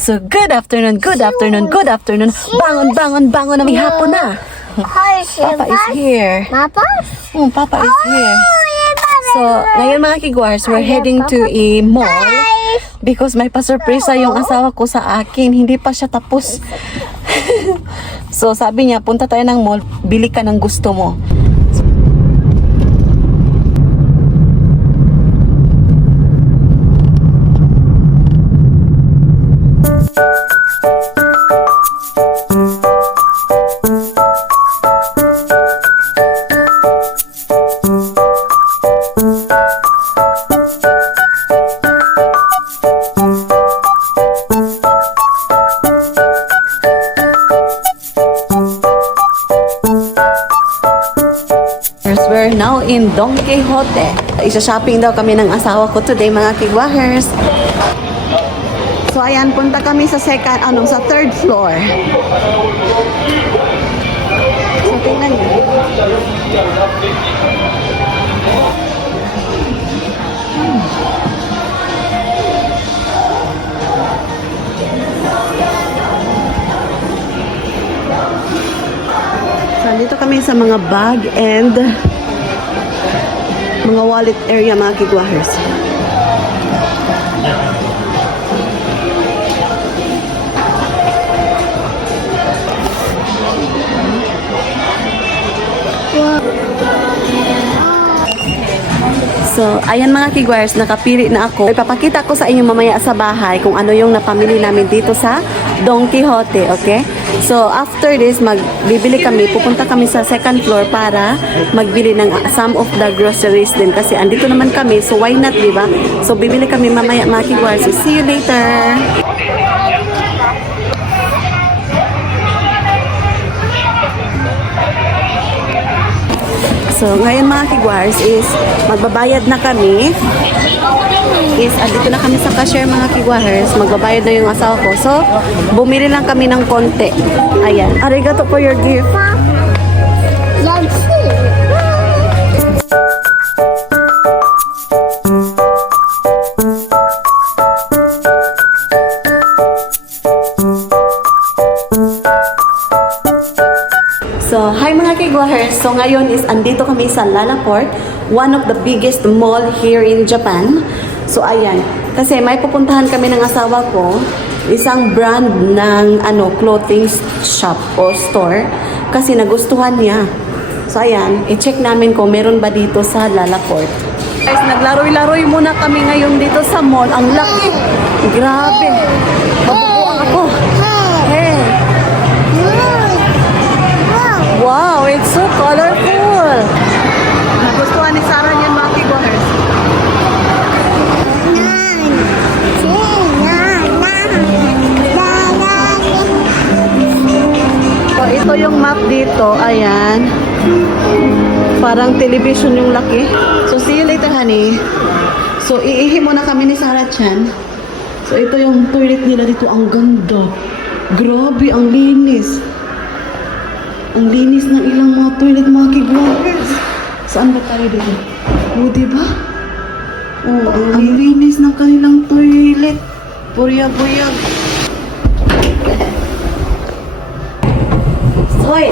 So, good afternoon, good afternoon, good afternoon. Bangon, bangon, bangon na may hapon na. Papa is here. Papa? Papa is here. So, ngayon mga kiguars, we're heading to a mall because may pasurpresa yung asawa ko sa akin. Hindi pa siya tapos. So, sabi niya, punta tayo ng mall, bili ka ng gusto mo. We're now in Don Quixote. Isa-shopping daw kami ng asawa ko today, mga kigwahers. So, ayan, punta kami sa sa third floor. So, tingnan niyo. So, dito kami sa mga bag and mga wallet area, mga kigwahers. So, ayan mga kigwires, nakapili na ako. Ipapakita ko sa inyo mamaya sa bahay kung ano yung napamili namin dito sa Don Quixote, okay? So, after this, magbibili kami, pupunta kami sa second floor para magbili ng some of the groceries din kasi andito naman kami, so why not, di ba? So, bibili kami mamaya mga kigwires. So, see you later! So, ngayon mga kigwars is magbabayad na kami. Andito na kami sa cashier mga kigwars. Magbabayad na yung asawa ko. So, bumili lang kami ng konti. Ayan. Arigato for your gift. So, hi mga kigwahers. So, ngayon is andito kami sa Lalaport, one of the biggest mall here in Japan. So, ayan. Kasi may pupuntahan kami ng asawa ko, isang brand ng clothing shop o store kasi nagustuhan niya. So, ayan. I-check namin kung meron ba dito sa Lalaport. Guys, naglaroy-laroy muna kami ngayon dito sa mall. Ang laki. Grabe. Mabubuang ako. Hey. Wow, it's so colorful. Nagustuhan ni Sarah niyan mga kigwahers. So, ito yung map dito. Ayan. Parang television yung laki. So, see you later, honey. So, iihi muna kami ni Sarah Chan. So, ito yung toilet nila dito. Ang ganda. Grabe, ang linis. Ang linis ng ilang mga toilet, mga kigwahers. Saan ba tayo dito? O, diba? Oh, ang linis ng kanilang toilet. Buyag-buyag. Hoy!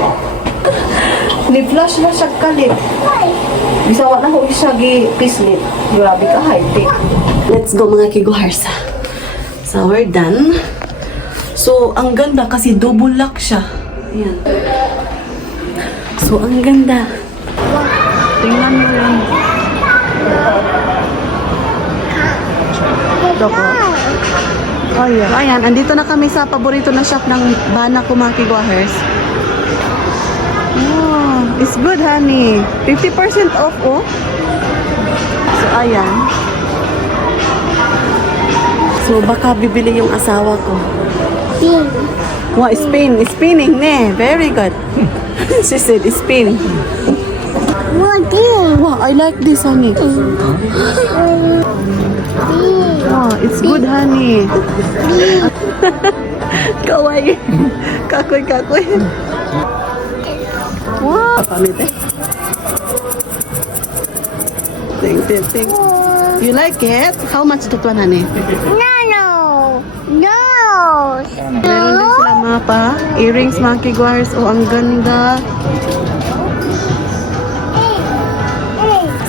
Ni-flush na siya kalit. Bisawa na ko siya gi-pislit. Grabe ka, high-tech. Let's go mga kigwahers. So, we're done. So, ang ganda kasi double lock siya. Ayan. So, ang ganda. Tingnan mo lang. Doko. Ayan. Ayan, andito na kami sa paborito na shop ng bana ko mga kigwahers. Oh, it's good, honey. 50% off, oh. So, ayan. So, baka bibili yung asawa ko. Wow, spinning, ne. Very good. She said, spin. Wow, I like this, honey. Wow, it's good, honey. Kawaii. Kakoy. Wow. Pamit eh. Think. You like it? How much that one, honey? No. Meron din sila mga earrings, mga kiguahers. Oh, ang ganda.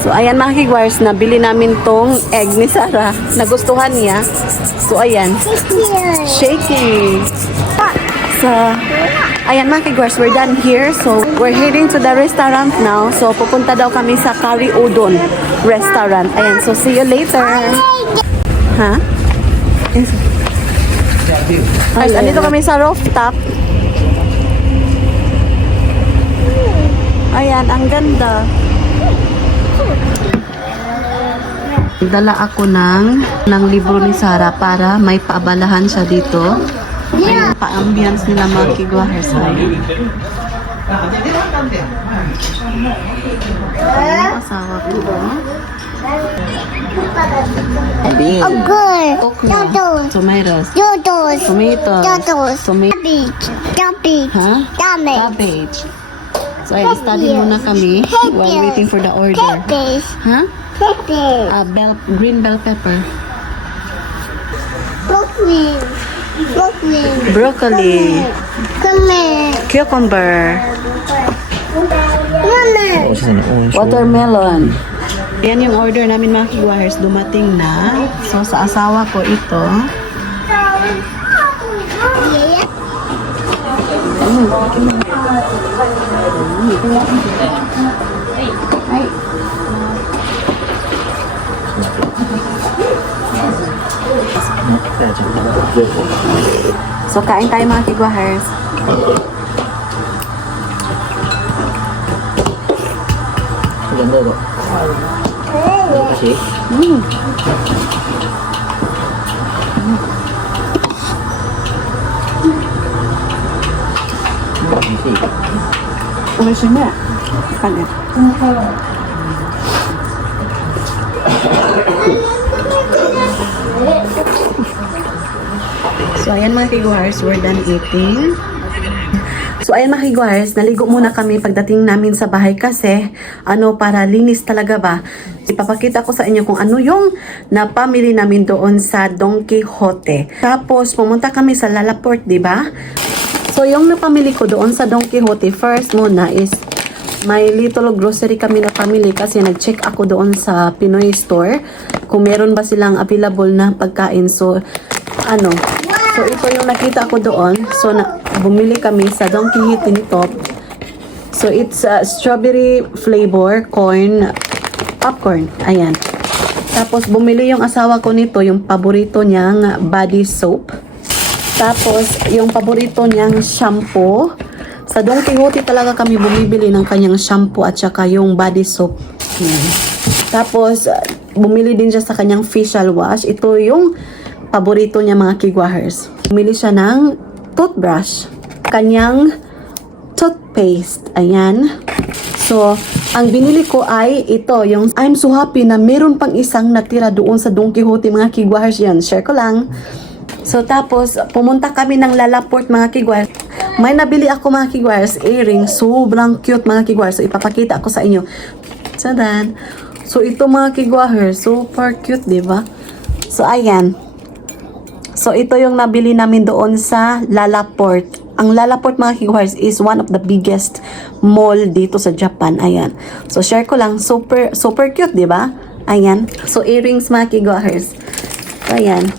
So, ayan mga kiguahers, nabili namin tong egg ni Sarah. Nagustuhan niya. So, ayan. Shaking. So, ayan mga kiguahers, we're done here. So, we're heading to the restaurant now. So, pupunta daw kami sa Kari Udon restaurant. Ayan, so see you later. Ha? Guys, andito kami sa rooftop. Ayan, ang ganda. Dala ako ng libro ni Sarah para may paabalahan siya dito. Ayan, pa-ambience nila mga kiguahers. Ayan. Ayan, asawa ko. Oh, good. Noodles. Tomatoes. Noodles. Tomatoes. Noodles. Tomatoes. Cabbage. Ha? Cabbage. Cabbage. So, ayan, study muna kami while waiting for the order. Cabbage. Ha? Cabbage. Green bell pepper. Broccoli. Broccoli. Broccoli. Come Cucumber. Lemon. Watermelon. Yan yung order namin mga kiguahers. Dumating na. So, sa asawa ko ito. Ay. So, kain tayo mga kiguahers. Ganda to. Kasi, kasi, Original. Kanin. So, ayan mga kiguahers, we're done eating. So, ayan mga kiguahers, naligo muna kami pagdating namin sa bahay kasi, para linis talaga ba. Ipapakita ko sa inyo kung ano yung napamili namin doon sa Don Quixote. Tapos, pumunta kami sa Lalaport, di ba? So, yung napamili ko doon sa Don Quixote, first muna is, may little grocery kami na pamili kasi nag-check ako doon sa Pinoy store kung meron ba silang available na pagkain. So, so ito yung nakita ko doon. So, bumili kami sa Don Quixote nito. So, it's strawberry flavor, corn, popcorn. Ayan. Tapos, bumili yung asawa ko nito, yung paborito niyang body soap. Tapos, yung paborito niyang shampoo. Sa Don Quixote talaga kami bumibili ng kanyang shampoo at saka yung body soap. Ayan. Tapos, bumili din siya sa kanyang facial wash. Ito yung paborito niya mga kiguahers. Bumili siya ng toothbrush. Kanyang toothpaste. Ayan. So, ang binili ko ay ito, yung I'm so happy na meron pang isang natira doon sa Don Quixote mga kiguahers yan. Share ko lang. So, tapos, pumunta kami ng Lalaport mga kiguahers. May nabili ako mga kiguahers, earring. Sobrang cute mga kiguahers. So, ipapakita ko sa inyo. Sadan. So, ito mga kiguahers, super cute, diba? So, ayan. So, ito yung nabili namin doon sa Lalaport. Ang Lalaport mga kiguahers is one of the biggest mall dito sa Japan. Ayan. So, share ko lang. Super, super cute, diba? Ayan. So, earrings mga kiguahers. So, ayan.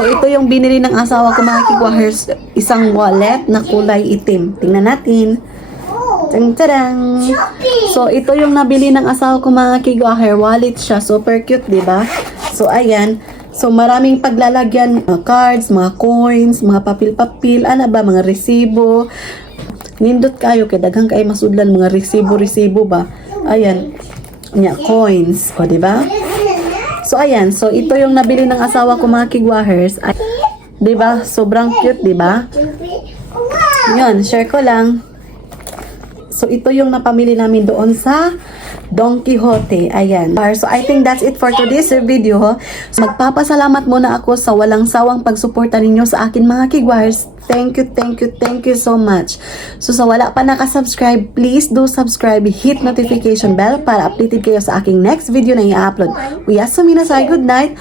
So, ito yung binili ng asawa ko mga kiguahers. Isang wallet na kulay itim. Tingnan natin. Tadang! So, ito yung nabili ng asawa ko mga kiguahers. Wallet siya. Super cute, diba? So, ayan. So, maraming paglalagyan. Mga cards, mga coins, mga papel-papel. Mga resibo. Nindot kayo. Kaya daghang kayo masudlan. Mga resibo-resibo ba? Ayan. Coins. O, diba? So, ayan. So, ito yung nabili ng asawa ko mga kiguahers. Diba? Sobrang cute, diba? Yun, share ko lang. So, ito yung napamili namin doon sa Don Quixote. Ayan. So, I think that's it for today's video. So, magpapasalamat muna ako sa walang sawang pagsuporta ninyo sa akin mga kiguahers. Thank you so much. So, sa wala pa nakasubscribe, please do subscribe, hit notification bell para updated kayo sa aking next video na i-upload. Uyasumi na sa good night.